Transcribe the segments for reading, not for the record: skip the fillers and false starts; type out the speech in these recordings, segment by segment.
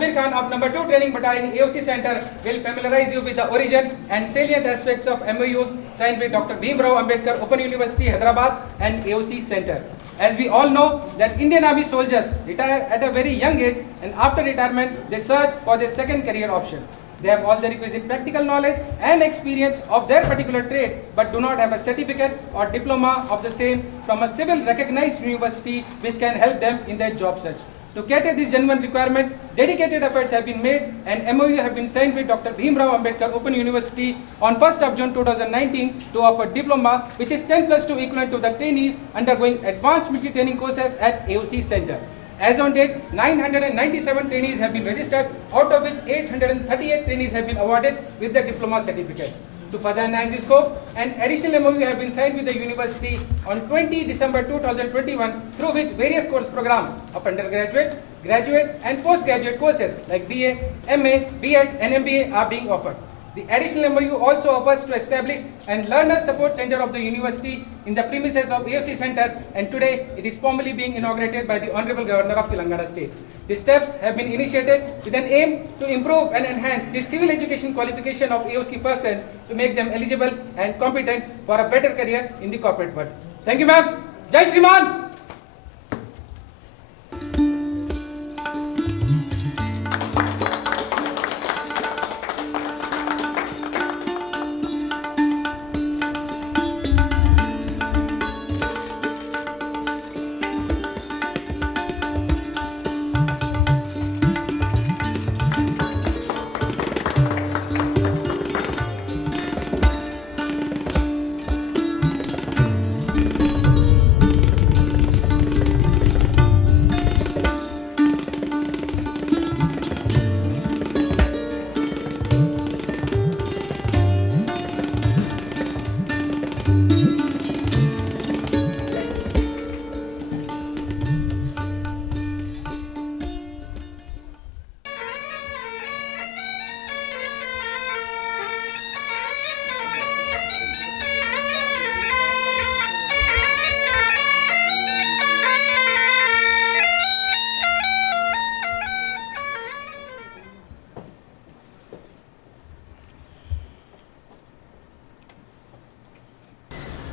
Sabir Khan of number 2 Training Battalion AOC Center will familiarize you with the origin and salient aspects of MOUs signed with Dr.Braou Open University, Hyderabad and AOC Center. As we all know that Indian Army soldiers retire at a very young age, and after retirement they search for their second career option. They have all the requisite practical knowledge and experience of their particular trade, but do not have a certificate or diploma of the same from a civil recognized university which can help them in their job search. To cater this genuine requirement, dedicated efforts have been made and MOU have been signed with Dr.Braou Open University on 1st of June 2019 to offer diploma, which is 10+2 equivalent to the trainees undergoing advanced military training courses at AOC Center. As on date, 997 trainees have been registered, out of which 838 trainees have been awarded with the diploma certificate. To further enhance the scope, an additional MOU have been signed with the university on 20 December 2021, through which various course programs of undergraduate, graduate and postgraduate courses like BA, MA, B.Ed and MBA are being offered. The additional MOU also offers to establish a learner support center of the university in the premises of AOC Center, and today it is formally being inaugurated by the Honorable Governor of Telangana State. These steps have been initiated with an aim to improve and enhance the civil education qualification of AOC persons to make them eligible and competent for a better career in the corporate world. Thank you, ma'am. Jai Shriman.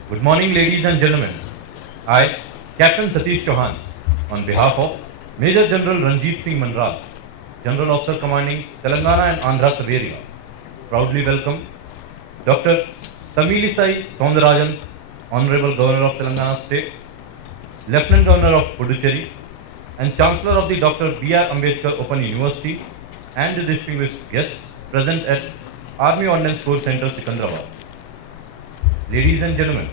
Good morning, ladies and gentlemen. I, Captain Satish Chauhan, on behalf of Major General Ranjit Singh Manral, General Officer Commanding Telangana and Andhra Sub Area, proudly welcome Dr. Tamillisai Soundarajan, Honorable Governor of Telangana State, Lieutenant Governor of Puducherry, and Chancellor of the Dr. B.R. Ambedkar Open University, and the distinguished guests present at Army Ordnance Corps Center, Secunderabad. Ladies and gentlemen,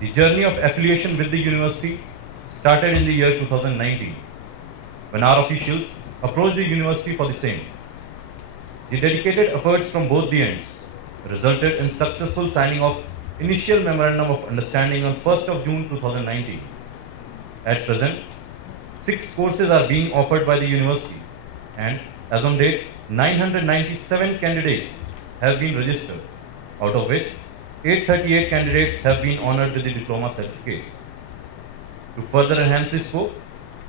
the journey of affiliation with the university started in the year 2019, when our officials approached the university for the same. The dedicated efforts from both the ends resulted in successful signing of initial memorandum of understanding on 1st of June 2019. At present, 6 courses are being offered by the university, and as on date, 997 candidates have been registered, out of which 838 candidates have been honored with the diploma certificates. To further enhance the scope,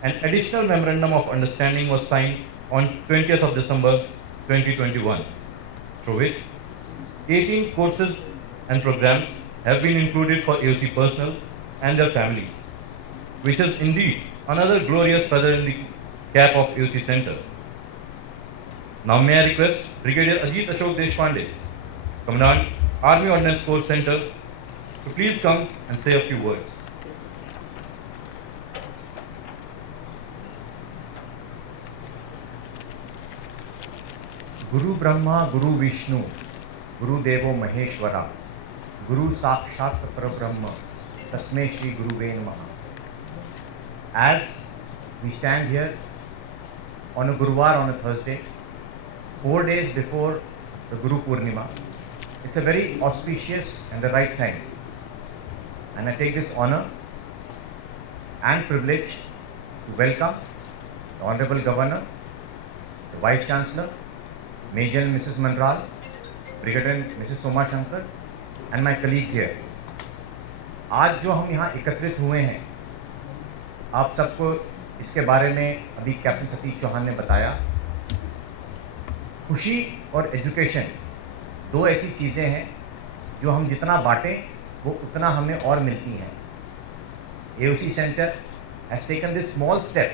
an additional memorandum of understanding was signed on 20th of December 2021, through which 18 courses and programs have been included for AOC personnel and their families, which is indeed another glorious feather in the cap of AOC Center. Now may I request Brigadier Ajit Ashok Deshpande, Commandant Army Ordnance Corps Center, to please come and say a few words. Guru Brahma, Guru Vishnu, Guru Devo Maheshwara, Guru Sakshat Parabrahma, Tasmai Shri Guruve Namaha. As we stand here on a Guruvar, on a Thursday, 4 days before the Guru Purnima, it's a very auspicious and the right time. And I take this honor and privilege to welcome the Honorable Governor, the Vice Chancellor, Major Mrs. Manral, Brigadier Mrs. Soma Shankar, and my colleagues here. आज जो हम यहाँ एकत्रित हुए हैं, आप सबको इसके बारे में अभी कैप्टन सतीश चौहान ने बताया खुशी और एजुकेशन दो ऐसी चीज़ें हैं जो हम जितना बांटें वो उतना हमें और मिलती हैं. AOC Center has taken this small step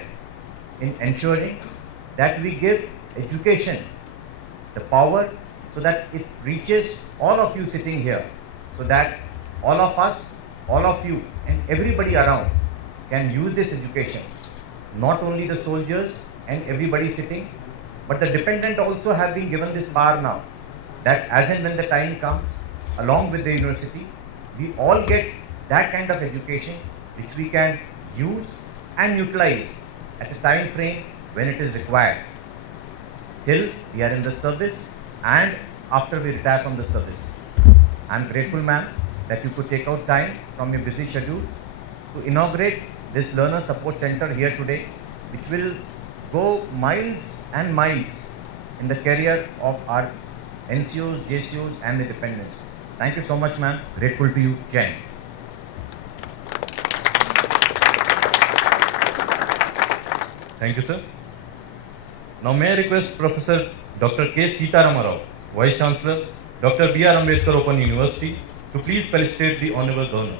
in ensuring that we give education the power so that it reaches all of you sitting here, so that all of us, all of you and everybody around can use this education. Not only the soldiers and everybody sitting, but the dependent also have been given this power now, that as and when the time comes, along with the university, we all get that kind of education which we can use and utilize at a time frame when it is required, till we are in the service and after we retire from the service. I am grateful, ma'am, that you could take out time from your busy schedule to inaugurate this Learner Support Center here today, which will go miles and miles in the career of our NCOs, JCOs and the dependents. Thank you so much, ma'am. Grateful to you. Jai Hind. Thank you, sir. Now may I request Professor Dr. K. Sitaram Rao, Vice Chancellor, Dr. B.R. Ambedkar Open University, to please felicitate the Honorable Governor.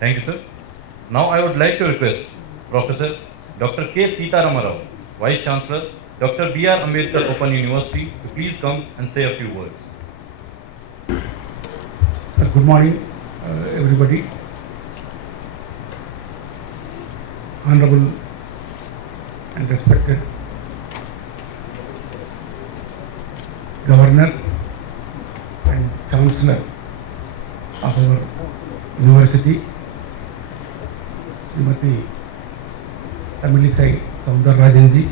Thank you, sir. Now I would like to request Professor Dr. K. Sitaram Rao, Vice Chancellor, Dr. B.R. Ambedkar Open University, to please come and say a few words. Good morning, everybody. Honorable and respected Governor and Chancellor of our University, Srimati Tamillisai Soundarajan ji,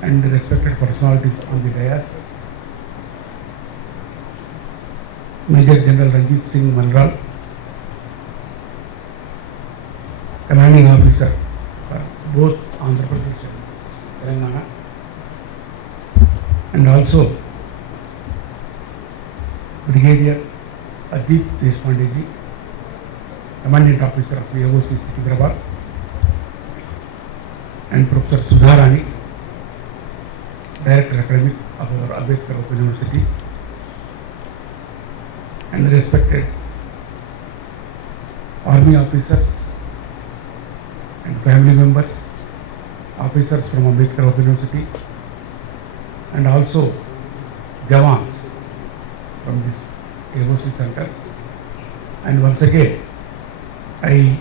and the respected personalities on the dais, Major General Ranjit Singh Manral, Commanding Officer for both Andhra Pradesh and Telangana, and also Brigadier Ajit Deshpande ji, Commanding Officer of AOC Hyderabad, and Professor Soundarajan, Director Academic of our Ambedkar Open University, and the respected Army officers and family members, officers from Ambedkar Open University, and also Jawans from this AOC Center. And once again, I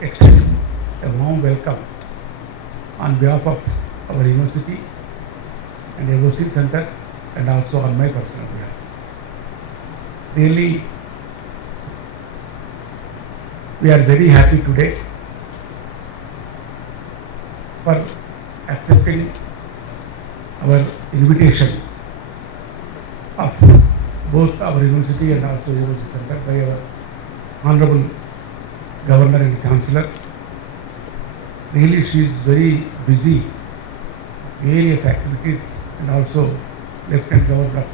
extend a warm welcome on behalf of our university and AOC Center, and also on my personal behalf. Really, we are very happy today for accepting our invitation of both our university and also AOC Center by our Honorable Governor and Chancellor. Really, she is very busy, various activities, and also Lieutenant Governor of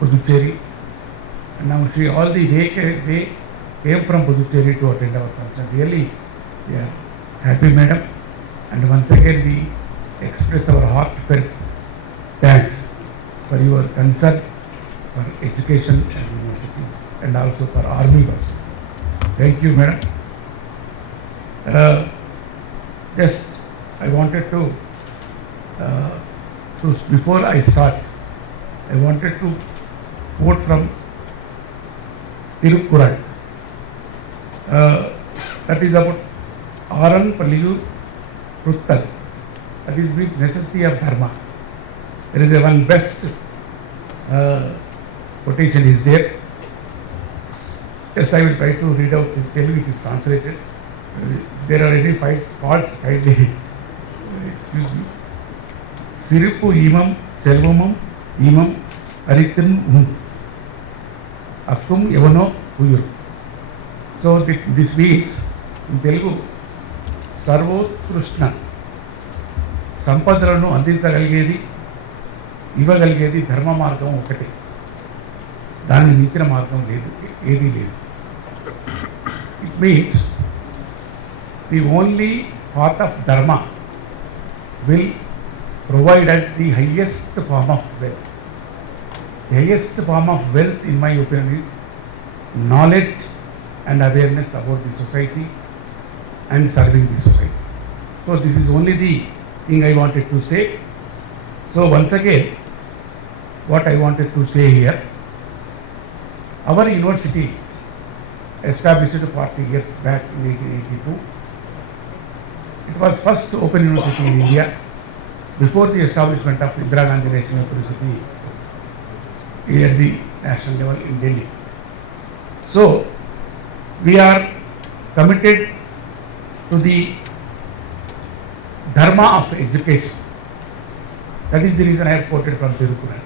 Puducherry. And now she all the way came from Puducherry to attend our function. Really, we are happy, madam. And once again, we express our heartfelt thanks for your concern for education and universities, and also for army also. Thank you, madam. Just I wanted to before I start, I wanted to quote from Tirukkural. That is about Aran Paliyu Ruttal. That is means necessity of dharma. there is a one best quotation is there. Just I will try to read out in Telugu, it is translated. There are any faults, kindly excuse me. Siripu imam selvamam imam aritim akum yavano uyur. So this means in Telugu, సర్వోత్కృష్ణ సంపదలను అందించగలిగేది, ఇవ్వగలిగేది ధర్మ మార్గం ఒకటే. దాన్ని మించిన మార్గం లేదు, ఏదీ లేదు. It means the only path of ధర్మ will provide us the highest form of wealth. The highest form of wealth, in my opinion, is knowledge and awareness about the society and serving the society. So this is only the thing I wanted to say. So once again, what I wanted to say here, our university established 40 years back in 1882. It was first open university in India before the establishment of Indira Gandhi National University at the national level in Delhi. So we are committed to the dharma of education. That is the reason I have quoted from Tirukural.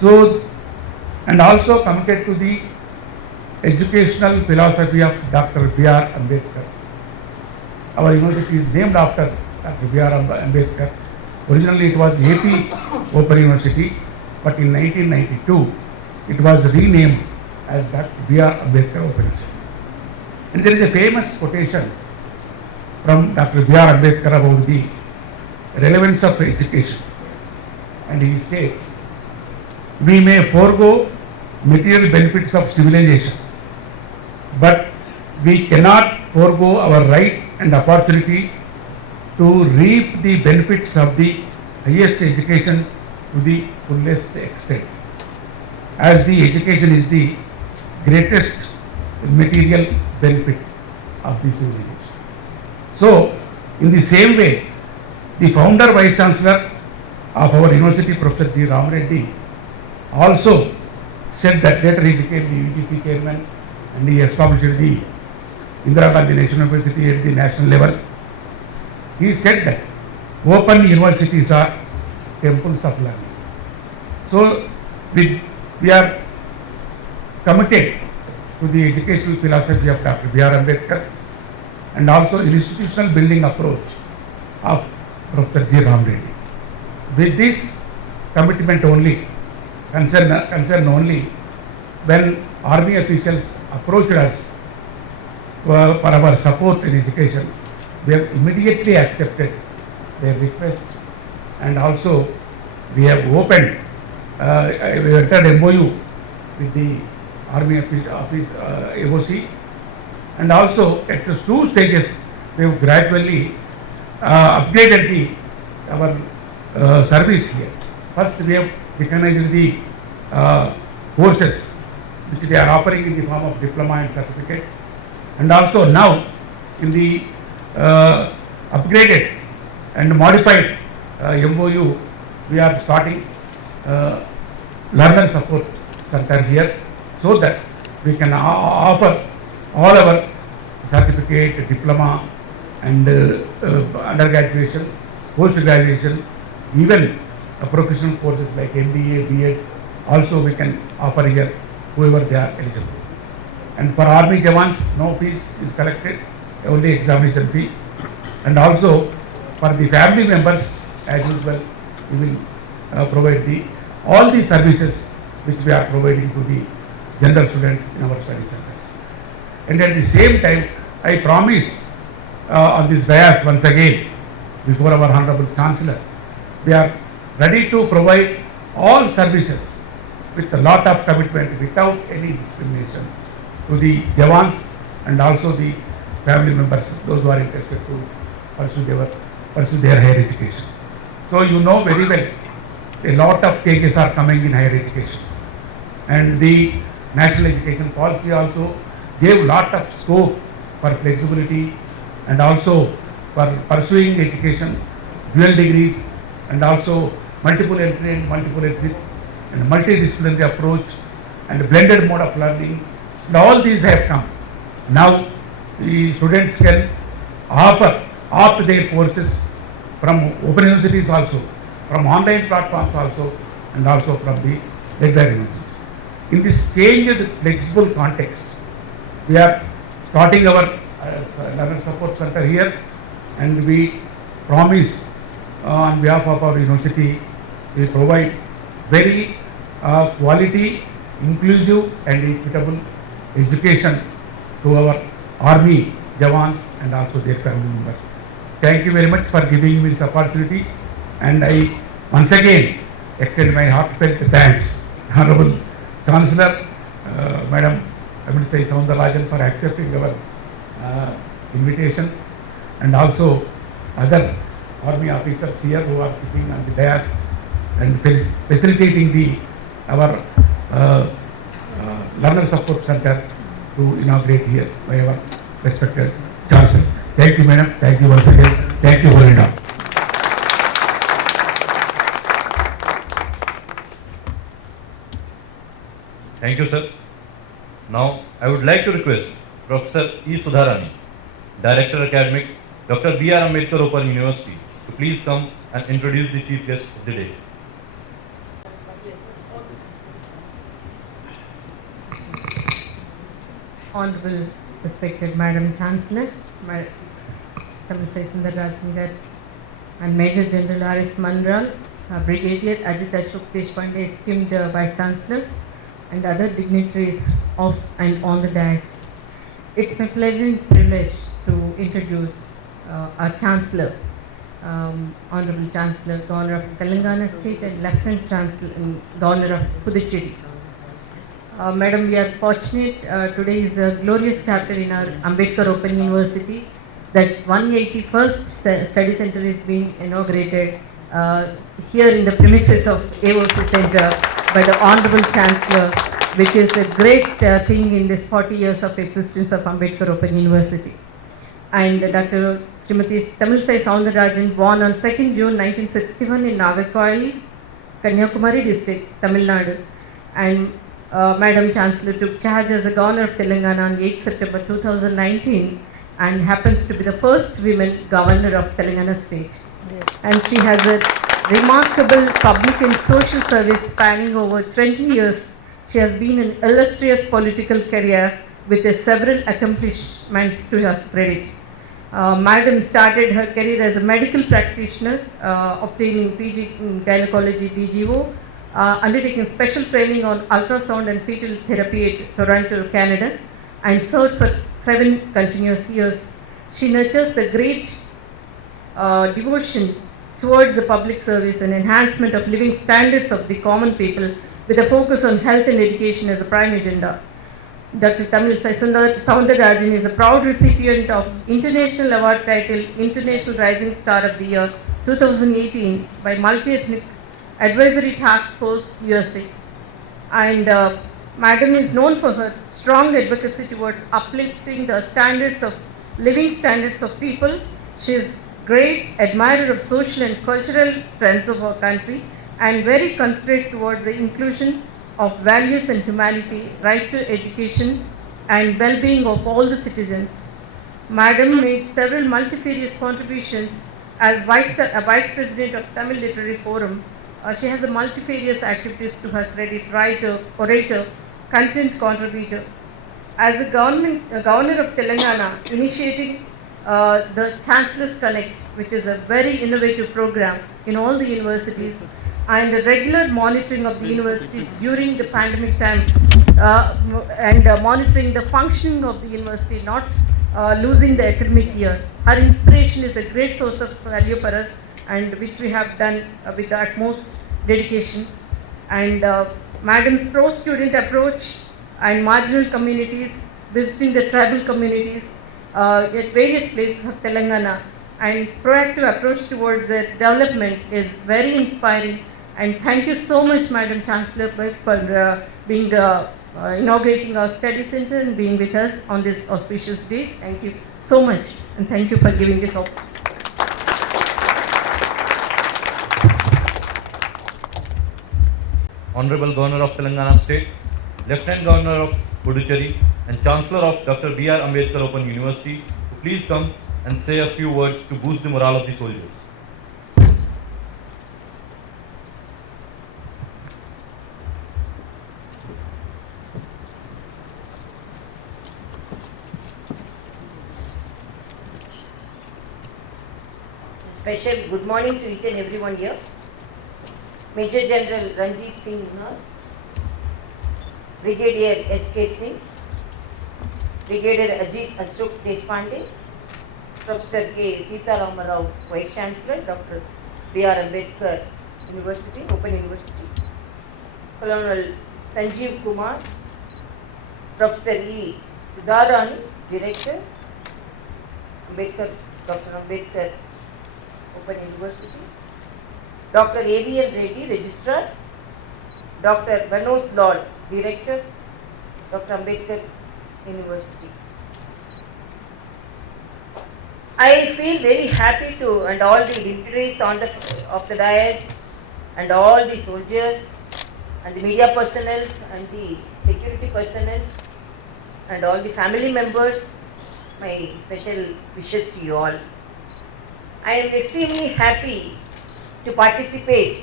So, and also committed to the educational philosophy of Dr. B.R. Ambedkar. Our university is named after Dr. B.R. Ambedkar. Originally it was AP Open University, but in 1992 it was renamed as Dr. B.R. Ambedkar Open University. And there is a famous quotation from Dr. B.R. Ambedkar about the relevance of education. And he says, we may forego material benefits of civilization, but we cannot forego our right and opportunity to reap the benefits of the highest education to the fullest extent, as the education is the greatest material benefit of the civilization. So, in the same way, the founder Vice Chancellor of our university, Professor G. Ram Reddy, also said that later he became the UGC chairman and he established the Indira Gandhi National University at the national level. He said that open universities are temples of learning. So we are committed to the educational philosophy of Dr. B.R. Ambedkar and also institutional building approach of Professor G. Ram Reddy. With this commitment only, concern only, when army officials approached us for our support in education, we have immediately accepted their request, and also we have opened, we entered MOU with the Army Office AOC, and also at the 2 stages we have gradually upgraded our service here. First we have recognized the courses which they are offering in the form of diploma and certificate, and also now in the upgraded and modified MOU, we are starting learner support center here, so that we can offer all our certificate, diploma and undergraduation, post-graduation, even professional courses like MBA, B.Ed, also we can offer here whoever they are eligible. And for army jawans, no fees is collected, only examination fee. And also for the family members, as usual, we will provide all the services which we are providing to the general students in our study centers. And at the same time, I promise on this dais once again before our Hon'ble Chancellor, we are ready to provide all services with a lot of commitment without any discrimination to the jawans and also the family members, those who are interested to pursue their higher education. So you know very well, a lot of changes are coming in higher education, and the national education policy also gave lot of scope for flexibility and also for pursuing education, dual degrees, and also multiple entry and multiple exit, and multidisciplinary approach, and blended mode of learning. And all these have come. Now the students can opt their courses from open universities also, from online platforms also, and also from the regular universities. In this changed flexible context, we are starting our learner support center here, and we promise on behalf of our university, we provide very quality, inclusive and equitable education to our army Jawans and also their family members. Thank you very much for giving me this opportunity, and I once again extend my heartfelt thanks, Honorable Chancellor, Madam Tamillisai Soundarajan, for accepting our invitation, and also other army officers here who are sitting on the dais and facilitating our learner support center to inaugurate here by our respected Chancellor. Thank you, Madam. Thank you once again. Thank you, Holinda. Thank you, sir. Now, I would like to request Professor E. Sudharani, Director Academic, Dr. B.R. Ambedkar Open University, to please come and introduce the chief guest of the day. Honorable respected Madam Chancellor, Tamillisai Soundarajan, and Major General R.S. Manral, Brigadier Ajit Ashok Deshpande, esteemed Vice Chancellor, and other dignitaries of and on the dais. It's my pleasant privilege to introduce our Chancellor, Honorable Chancellor, Governor of Telangana State, and Lieutenant Chancellor and Governor of Puducherry. Madam, we are fortunate. Today is a glorious chapter in our Ambedkar Open University. That 181st study center is being inaugurated here in the premises of AOC Center by the Honorable Chancellor, which is a great thing in this 40 years of existence of Ambedkar Open University. And Dr. Srimati Tamillisai Soundarajan, born on 2nd June 1961 in Nagakoil, Kanyakumari district, Tamil Nadu, and Madam Chancellor took charge as a Governor of Telangana on 8 September 2019 and happens to be the first women Governor of Telangana State. Yes. And she has a remarkable public and social service spanning over 20 years. She has been an illustrious political career with several accomplishments to her credit. Madam started her career as a medical practitioner, obtaining PG in gynecology DGO, undertaking special training on ultrasound and fetal therapy at Toronto, Canada, and served for 7 continuous years. She nurtures the great devotion towards the public service and enhancement of living standards of the common people with a focus on health and education as a prime agenda. Dr. Tamillisai Soundarajan is a proud recipient of International Award title International Rising Star of the Year 2018 by Multi-Ethnic Advisory Task Force USA. And Madam is known for her strong advocacy towards uplifting the standards of living standards of people. She is great admirer of social and cultural strengths of our country and very considerate towards the inclusion of values and humanity, right to education and well-being of all the citizens. Madam made several multifarious contributions as Vice President of Tamil Literary Forum. She has a multifarious activities to her credit: writer, orator, content contributor. As a Governor of Telangana, initiating the Chancellor's Connect, which is a very innovative program in all the universities, and the regular monitoring of the universities during the pandemic times, and monitoring the functioning of the university, not losing the academic year. Her inspiration is a great source of value for us, and which we have done with the utmost dedication. And Madam's pro-student approach and marginal communities, visiting the tribal communities at various places of Telangana, and proactive approach towards the development is very inspiring. And thank you so much, Madam Chancellor, for being inaugurating our study center and being with us on this auspicious day. Thank you so much, and thank you for giving this opportunity. Honorable Governor of Telangana State, Lieutenant Governor of Puducherry, and Chancellor of Dr. B.R. Ambedkar Open University to please come and say a few words to boost the morale of the soldiers. Special good morning to each and everyone here. Major General Ranjit Singh Manral, Brigadier S.K. Singh, Brigadier Ajit Ashok Deshpande, Professor K. Sita Rao, Vice Chancellor, Dr. B.R. Ambedkar University, Open University, Colonel Sanjeev Kumar, Professor E. Soundarajan, Director, Ambedkar, Dr. Ambedkar Open University, Dr. A.V.N. Reddy, Registrar, Dr. Vinod Lord, Director, Dr. Ambedkar University. I feel very happy to, and all the dignitaries of the dais, and all the soldiers, and the media personnel, and the security personnel, and all the family members, my special wishes to you all. I am extremely happy to participate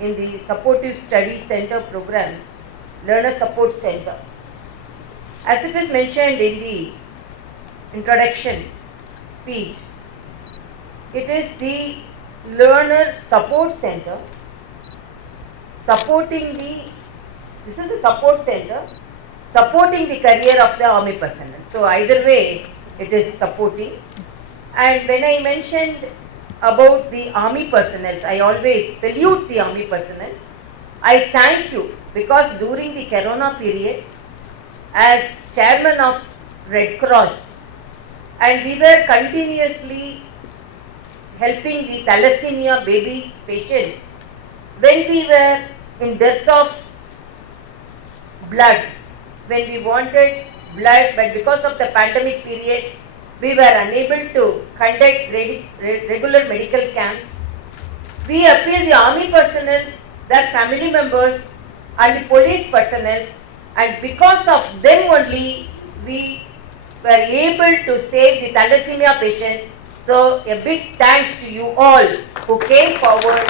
in the Supportive Study Center program, Learner Support Center. As it is mentioned in the introduction speech, it is the Learner Support Center this is a support center supporting the career of the army personnel. So either way, it is supporting. And when I mentioned about the army personnel, I always salute the army personnel. I thank you because during the Corona period, as chairman of Red Cross, and we were continuously helping the thalassemia babies patients when we were in dearth of blood, when we wanted blood, but because of the pandemic period, we were unable to conduct regular medical camps. We appealed the army personnel, their family members, and the police personnel, and because of them only, we were able to save the thalassemia patients. So, a big thanks to you all who came forward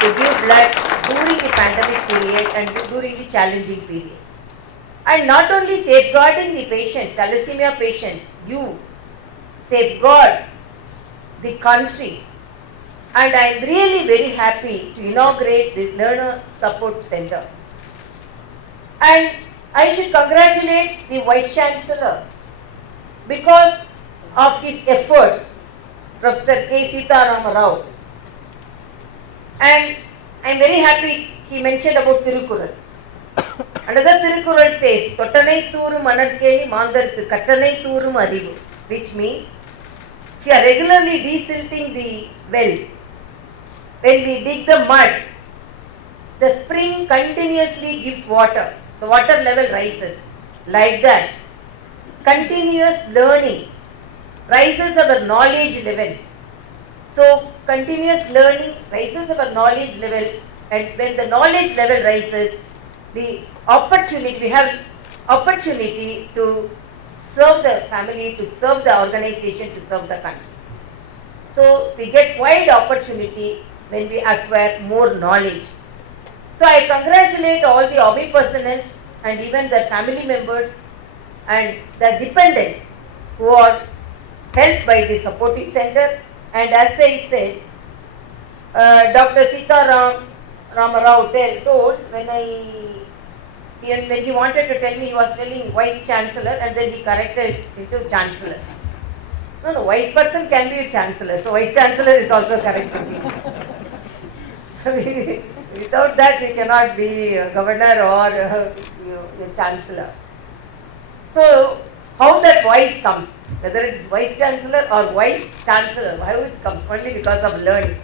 to give blood during the pandemic period and during the challenging period. And not only safeguarding the patients, thalassemia patients, you safeguard the country. And I am really very happy to inaugurate this Learner Support Center. And I should congratulate the Vice Chancellor because of his efforts, Professor K. Sita Rao. And I am very happy he mentioned about Tirukural. Another Tirukural says, Tottanai Thoorum Manarkeni Mandarku Kattanai Thoorum Arivu, which means if you are regularly desilting the well, when we dig the mud, the spring continuously gives water, the water level rises. Like that, continuous learning rises our knowledge level. So, continuous learning raises our knowledge level, and when the knowledge level rises, we have opportunity to serve the family, to serve the organization, to serve the country. So, we get wide opportunity when we acquire more knowledge. So, I congratulate all the army personnel and even their family members and their dependents who are helped by the supporting center. And as I said, Dr. Sita Rao told when he wanted to tell me, he was telling Vice Chancellor and then he corrected into Chancellor. No, Vice person can be a Chancellor. So, Vice Chancellor is also correcting me. Without that, we cannot be a governor or a Chancellor. So, how that voice comes, whether it is Vice Chancellor or Vice Chancellor, how it comes? Only because of learning.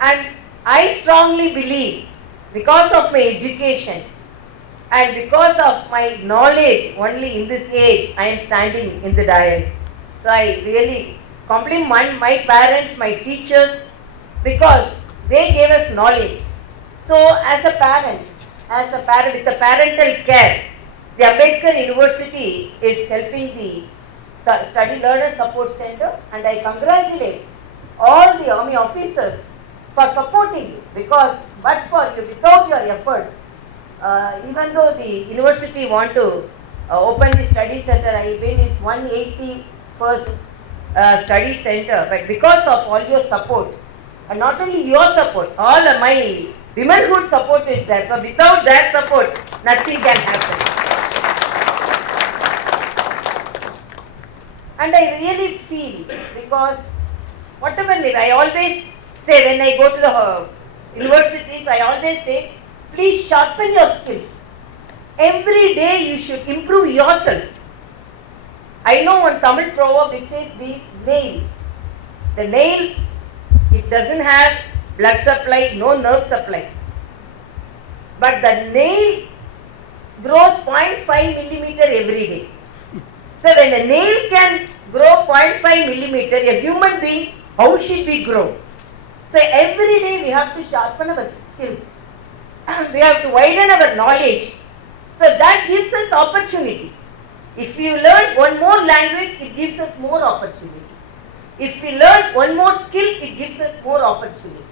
And I strongly believe, because of my education and because of my knowledge, only in this age, I am standing in the dais. So, I really compliment my parents, my teachers, because they gave us knowledge. So as a parent with the parental care, the Ambedkar University is helping the Study Learner Support Center, and I congratulate all the army officers for supporting you, because but for you, without your efforts, even though the university want to open the study center, I mean it's 181st study center, but because of all your support, and not only your support, all of my womanhood support is there. So without their support, nothing can happen. And I really feel, because whatever I always say when I go to the universities, I always say, please sharpen your skills. Every day you should improve yourself. I know one Tamil proverb, it says the nail. The nail, it doesn't have blood supply, no nerve supply. But the nail grows 0.5 millimeter every day. So when a nail can grow 0.5 millimeter, a human being, how should we grow? So every day we have to sharpen our skills. We have to widen our knowledge. So that gives us opportunity. If we learn one more language, it gives us more opportunity. If we learn one more skill, it gives us more opportunity.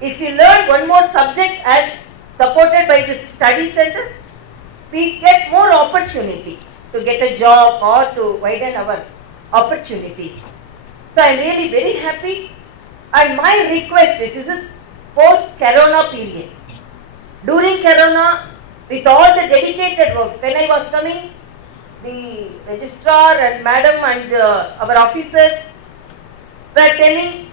If we learn one more subject as supported by this study center, we get more opportunity to get a job or to widen our opportunities. So I am really very happy, and my request is, this is post-Corona period. During Corona, with all the dedicated works, when I was coming, the registrar and madam and our officers were telling,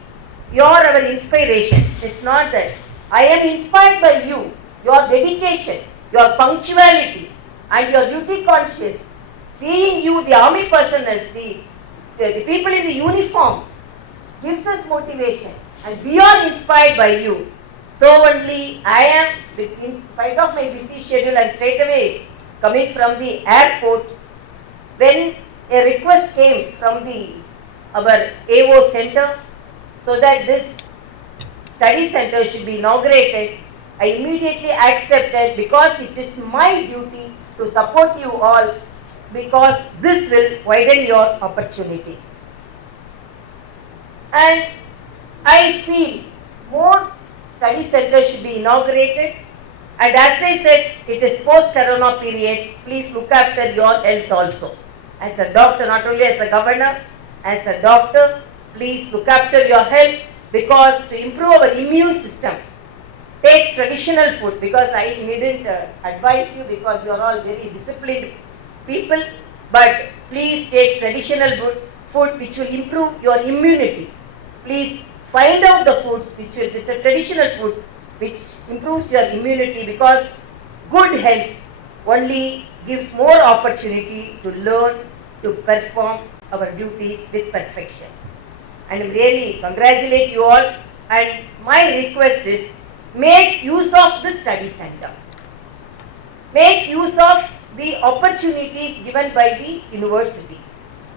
you are our inspiration. It's not that. I am inspired by you, your dedication, your punctuality and your duty conscious. Seeing you, the army personnel, the people in the uniform, gives us motivation, and we are inspired by you. So only I am, in spite of my busy schedule, I am straight away coming from the airport, when a request came from our AO center, so that this study center should be inaugurated. I immediately accepted, because it is my duty to support you all, because this will widen your opportunities. And I feel more study centers should be inaugurated, and as I said, it is post-Corona period. Please look after your health also. As a doctor, not only as a governor, as a doctor, please look after your health, because to improve our immune system, take traditional food, because I needn't advise you, because you are all very disciplined people, but please take traditional food which will improve your immunity. Please find out the foods which will, these are traditional foods which improves your immunity, because good health only gives more opportunity to learn, to perform our duties with perfection. And I really congratulate you all, and my request is, make use of the study center. Make use of the opportunities given by the universities.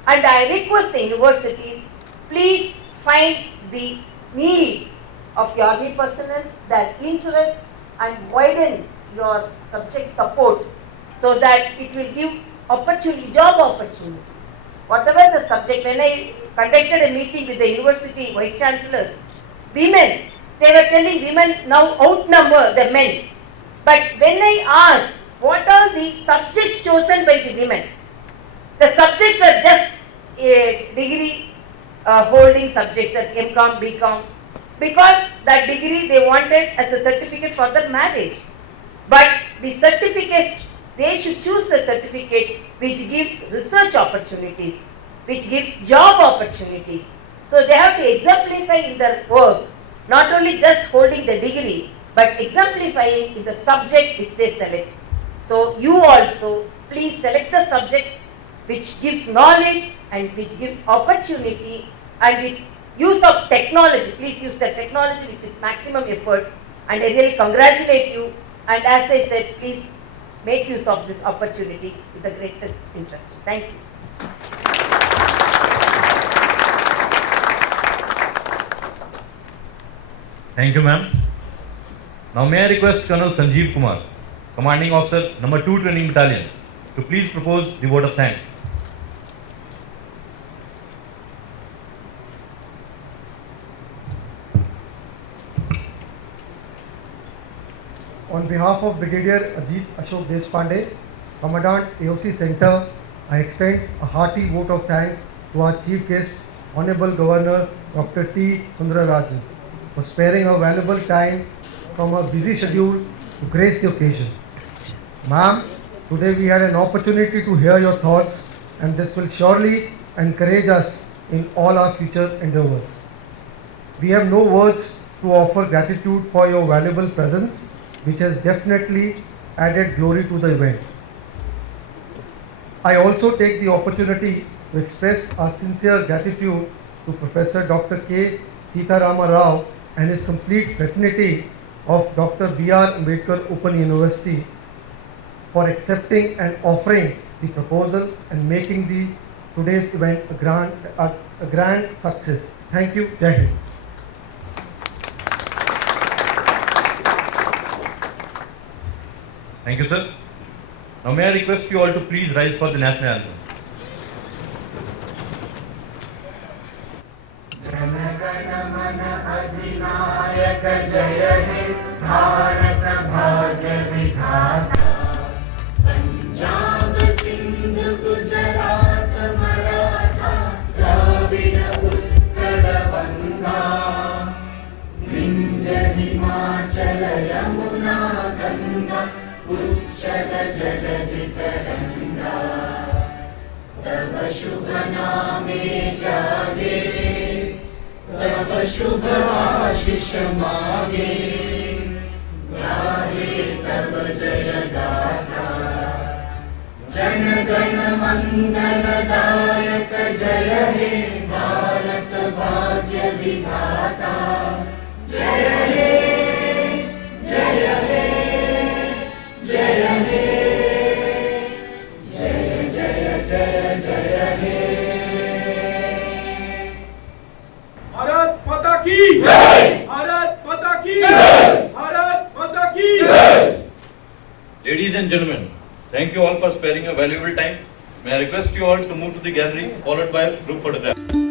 And I request the universities, please find the need of your army personnel, their interest, and widen your subject support, so that it will give opportunity, job opportunity. Whatever the subject, when I conducted a meeting with the university vice chancellors, women, they were telling women now outnumber the men. But when I asked, what are the subjects chosen by the women? The subjects were just degree holding subjects, that's MCom, BCom, because that degree they wanted as a certificate for their marriage. But the certificate, they should choose the certificate which gives research opportunities, which gives job opportunities. So they have to exemplify in their work, not only just holding the degree, but exemplifying in the subject which they select. So you also, please select the subjects which gives knowledge and which gives opportunity, and with use of technology, please use the technology which is maximum efforts, and I really congratulate you, and as I said, please make use of this opportunity with the greatest interest. Thank you. Thank you, ma'am. Now may I request Colonel Sanjeev Kumar, Commanding Officer Number 2 Training Battalion, to please propose the vote of thanks. On behalf of Brigadier Ajit Ashok Deshpande, Commandant AOC Center, I extend a hearty vote of thanks to our Chief Guest, Hon'ble Governor Dr. T. Soundarajan, for sparing her valuable time from her busy schedule to grace the occasion. Ma'am, today we had an opportunity to hear your thoughts, and this will surely encourage us in all our future endeavors. We have no words to offer gratitude for your valuable presence, which has definitely added glory to the event. I also take the opportunity to express our sincere gratitude to Professor Dr. K. Sitarama Rao and his complete fraternity of Dr. B.R. Ambedkar Open University for accepting and offering the proposal and making today's event a grand success. Thank you. Jai Hind. Thank you, sir. Now may I request you all to please rise for the national anthem. शुभ आशीष मागे गाहे तब जय गाथा जन गण मंगल दायक जय हे भारत भाग्य विधाता जय हे जय हे जय हे जय जय जय जय हे भारत माता की जय भारत माता की जय भारत माता की जय. Ladies and gentlemen, thank you all for sparing your valuable time. May I request you all to move to the gallery, followed by a group photograph.